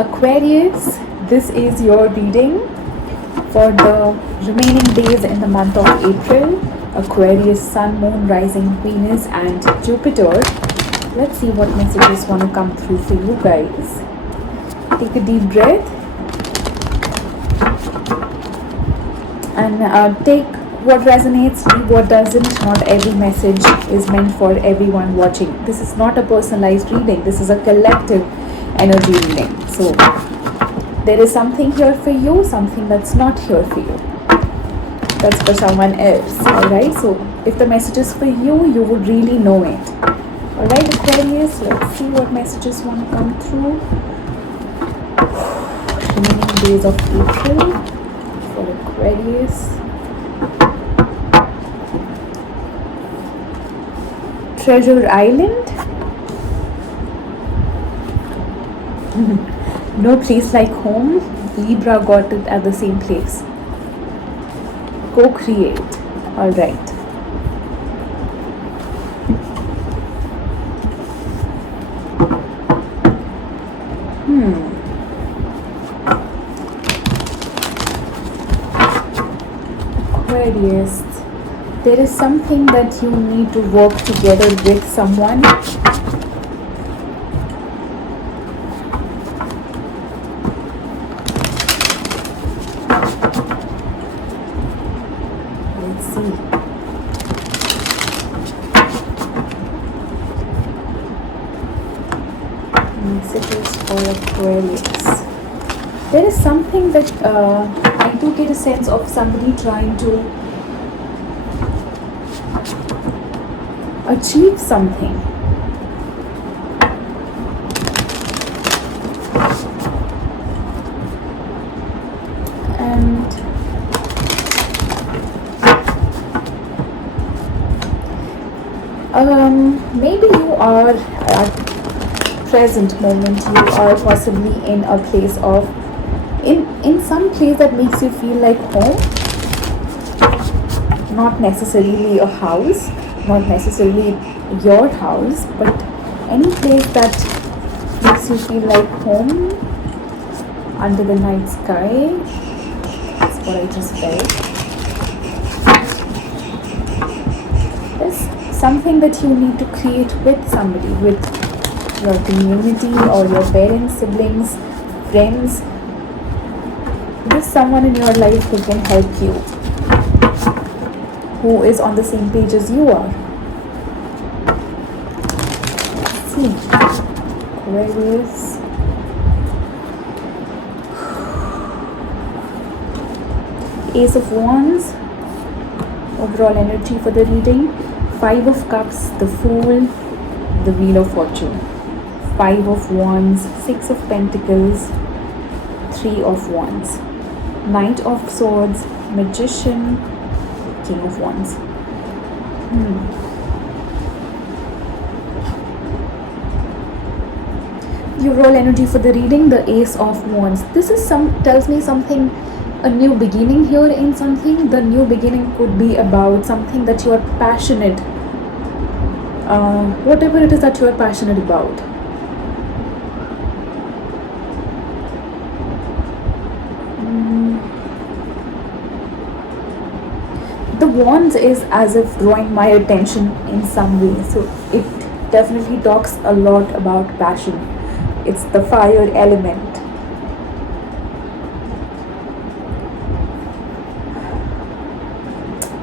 Aquarius, this is your reading for the remaining days in the month of April. Aquarius, Sun, Moon, Rising, Venus and Jupiter. Let's see what messages want to come through for you guys. Take a deep breath and take what resonates, leave what doesn't. Not every message is meant for everyone watching. This is not a personalized reading. This is a collective energy reading. So there is something here for you, something that's not here for you. That's for someone else. Alright, so if the message is for you, you would really know it. Alright, Aquarius, let's see what messages want to come through. Remaining days of April for Aquarius. Treasure Island. No place like home. Libra got it at the same place. Co-create. Alright. Aquarius, there is something that you need to work together with someone. Let's see. Messages for Aquarius. There is something that I do get a sense of somebody trying to achieve something. And maybe you are at present moment, you are possibly in a place of in some place that makes you feel like home. Not necessarily a house, not necessarily your house, but any place that makes you feel like home under the night sky. That's what I just felt. There's something that you need to create with somebody, with your community or your parents, siblings, friends. There's someone in your life who can help you, who is on the same page as you are. Let's see. Aquarius. Ace of Wands. Overall energy for the reading. Five of Cups, the Fool, the Wheel of Fortune. Five of Wands, Six of Pentacles, Three of Wands. Knight of Swords, Magician, King of Wands. The overall energy for the reading, the Ace of Wands. This is tells me something, a new beginning here in something. The new beginning could be about something that you are passionate, whatever it is that you are passionate about. The Wands is as if drawing my attention in some way, so it definitely talks a lot about passion. It's the fire element.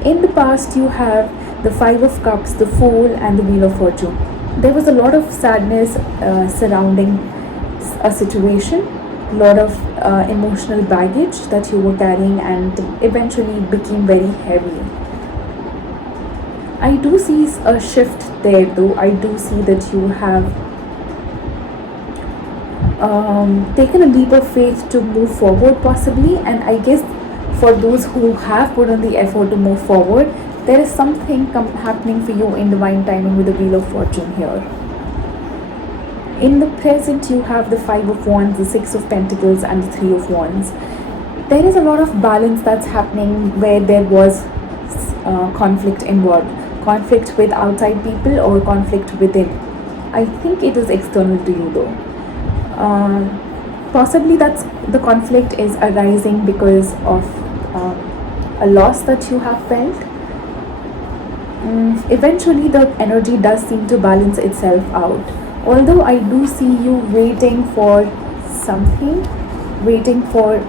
In the past, you have the Five of Cups, the Fool and the Wheel of Fortune. There was a lot of sadness surrounding a situation, a lot of emotional baggage that you were carrying, and eventually became very heavy. I do see a shift there though. I do see that you have taken a leap of faith to move forward possibly, and I guess for those who have put on the effort to move forward, there is something happening for you in divine timing with the Wheel of Fortune here. In the present, you have the Five of Wands, the Six of Pentacles and the Three of Wands. There is a lot of balance that's happening where there was conflict involved. Conflict with outside people or conflict within. I think it is external to you though. Possibly that's the conflict is arising because of a loss that you have felt. Eventually the energy does seem to balance itself out, although I do see you waiting for something, waiting for,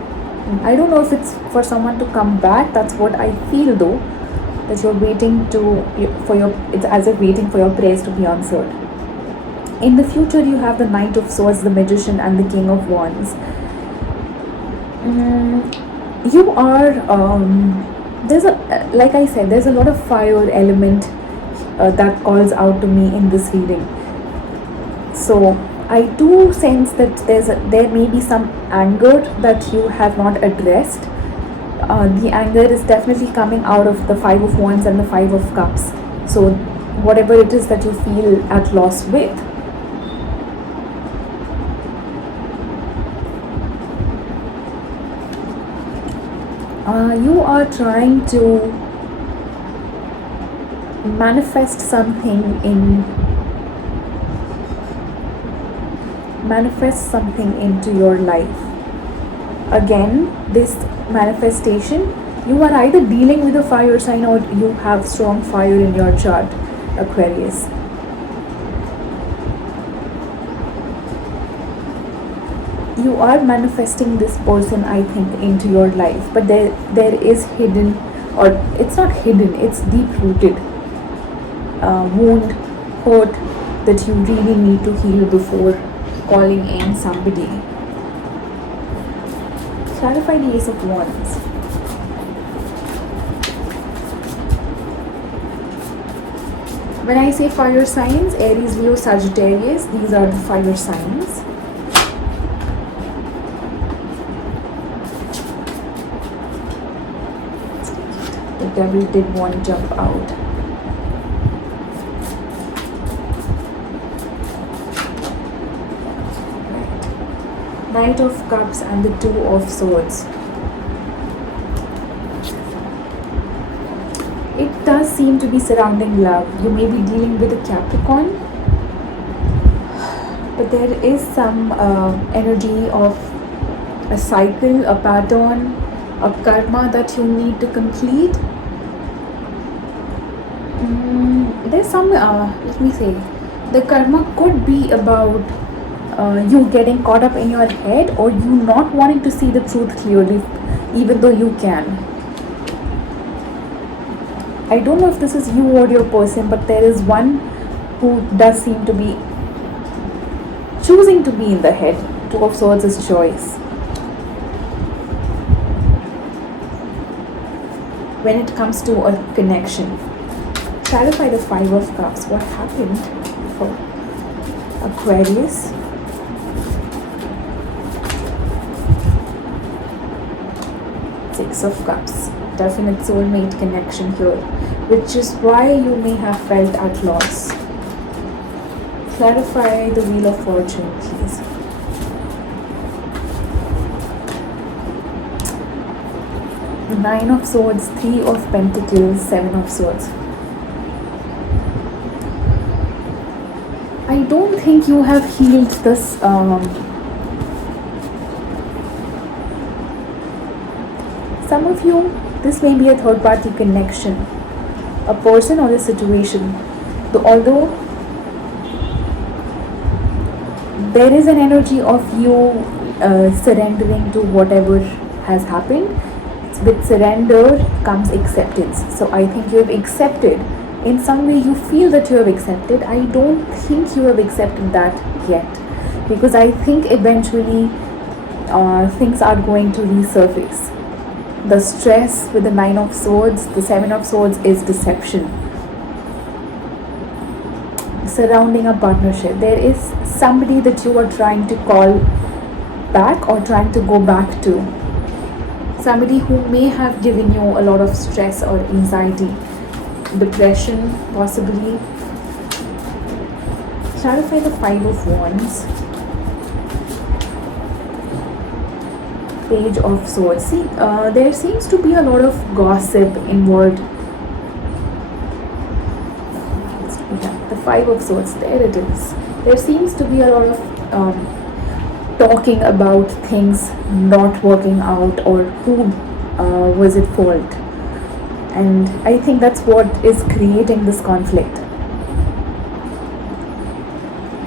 I don't know if it's for someone to come back. That's what I feel though, that you're waiting to for your, it's as if waiting for your prayers to be answered. In the future you have the Knight of Swords, the Magician, and the King of Wands. You are there's a, like I said, there's a lot of fire element that calls out to me in this reading. So I do sense that there may be some anger that you have not addressed. The anger is definitely coming out of the Five of Wands and the Five of Cups. So whatever it is that you feel at loss with, you are trying to manifest something into your life. Again, this manifestation, you are either dealing with a fire sign or you have strong fire in your chart, Aquarius. You are manifesting this person, I think, into your life, but there is hidden, or it's not hidden, it's deep rooted wound, hurt that you really need to heal before calling in somebody. Clarify the Ace of Wands. When I say fire signs, Aries, Leo, Sagittarius, these are the fire signs. The devil did want to jump out. Knight of Cups and the Two of Swords. It does seem to be surrounding love. You may be dealing with a Capricorn, but there is some energy of a cycle, a pattern, a karma that you need to complete. There's some, let me say, the karma could be about you getting caught up in your head, or you not wanting to see the truth clearly, even though you can. I don't know if this is you or your person, but there is one who does seem to be choosing to be in the head. Two of Swords is choice. When it comes to a connection, clarify the Five of Cups. What happened for Aquarius? Six of Cups. Definite soulmate connection here, which is why you may have felt at loss. Clarify the Wheel of Fortune, please. Nine of Swords, Three of Pentacles, Seven of Swords. I don't think you have healed this some of you, this may be a third party connection, a person or a situation. Although there is an energy of you surrendering to whatever has happened, with surrender comes acceptance. So I think you have accepted. In some way you feel that you have accepted. I don't think you have accepted that yet, because I think eventually things are going to resurface. The stress with the Nine of Swords, the Seven of Swords is deception. Surrounding a partnership, there is somebody that you are trying to call back or trying to go back to. Somebody who may have given you a lot of stress or anxiety, depression possibly. Clarify the Five of Wands. Page of Swords. See, there seems to be a lot of gossip involved. The Five of Swords, there it is. There seems to be a lot of talking about things not working out or who was at fault. And I think that's what is creating this conflict.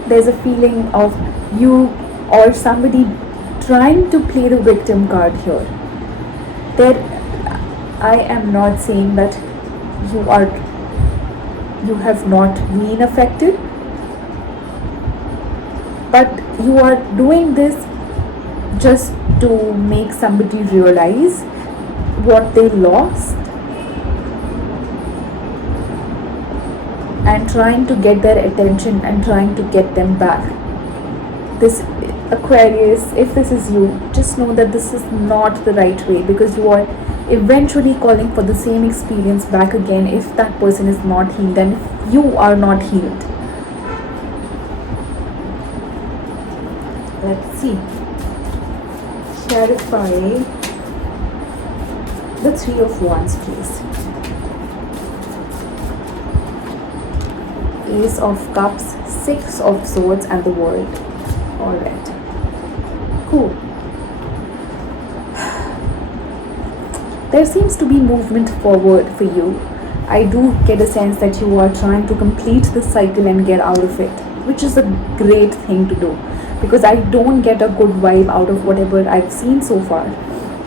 There's a feeling of you or somebody trying to play the victim card here. There, I am not saying that you have not been affected, but you are doing this just to make somebody realize what they lost and trying to get their attention and trying to get them back. This Aquarius, if this is you, just know that this is not the right way, because you are eventually calling for the same experience back again if that person is not healed and if you are not healed. Let's see. Clarify the Three of Wands, please. Ace of Cups, Six of Swords, and the World. Alright. Cool. There seems to be movement forward for you. I do get a sense that you are trying to complete the cycle and get out of it, which is a great thing to do, because I don't get a good vibe out of whatever I've seen so far.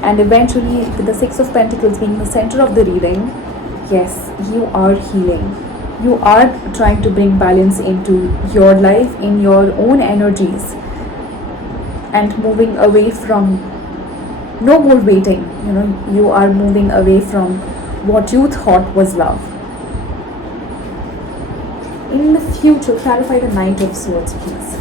And eventually, with the Six of Pentacles being the center of the reading, yes, you are healing. You are trying to bring balance into your life, in your own energies, and moving away from no more waiting. You are moving away from what you thought was love. In the future, clarify the Knight of Swords, please.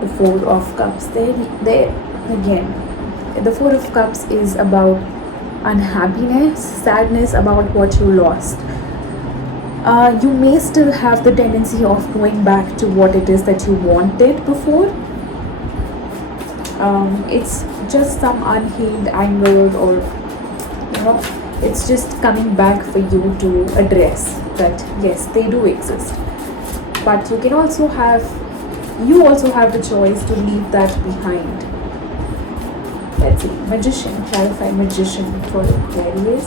The Four of Cups. There again, the Four of Cups is about unhappiness, sadness about what you lost. You may still have the tendency of going back to what it is that you wanted before. It's just some unhealed anger, or it's just coming back for you to address that yes, they do exist. But you also have the choice to leave that behind. Let's see. Magician. Clarify Magician for Aquarius.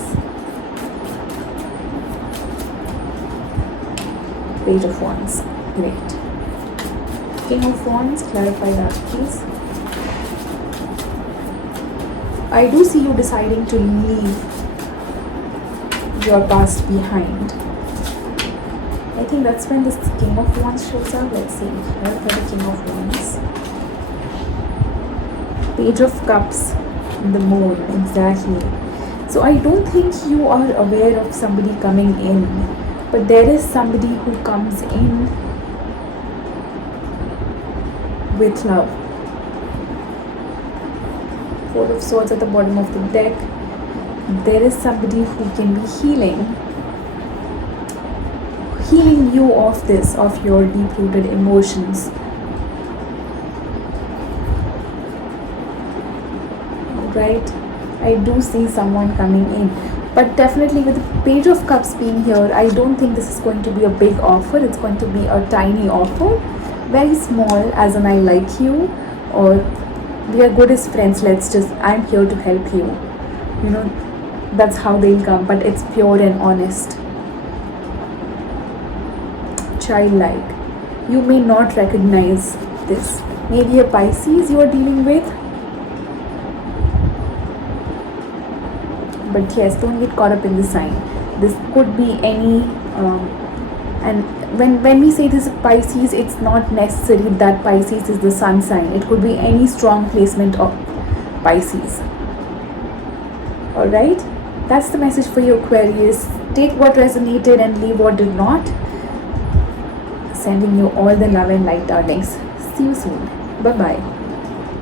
Page of Wands. Great. King of Wands. Clarify that, please. I do see you deciding to leave your past behind. I think that's when this King of Wands shows up. Let's see. Clarify the King of Wands. Page of Cups. The Moon. Exactly. So I don't think you are aware of somebody coming in, but there is somebody who comes in with love. Four of Swords at the bottom of the deck. There is somebody who can be healing you of your deep-rooted emotions. Right? I do see someone coming in, but definitely with the Page of Cups being here, I don't think this is going to be a big offer. It's going to be a tiny offer, very small, as in I like you, or we are good as friends, I'm here to help you. That's how they'll come, but it's pure and honest. Childlike. You may not recognize this. Maybe a Pisces you are dealing with. But yes, don't get caught up in the sign. This could be any, and when we say this is Pisces, it's not necessary that Pisces is the sun sign. It could be any strong placement of Pisces. Alright? That's the message for you, Aquarius. Take what resonated and leave what did not. Sending you all the love and light, darlings. See you soon. Bye-bye.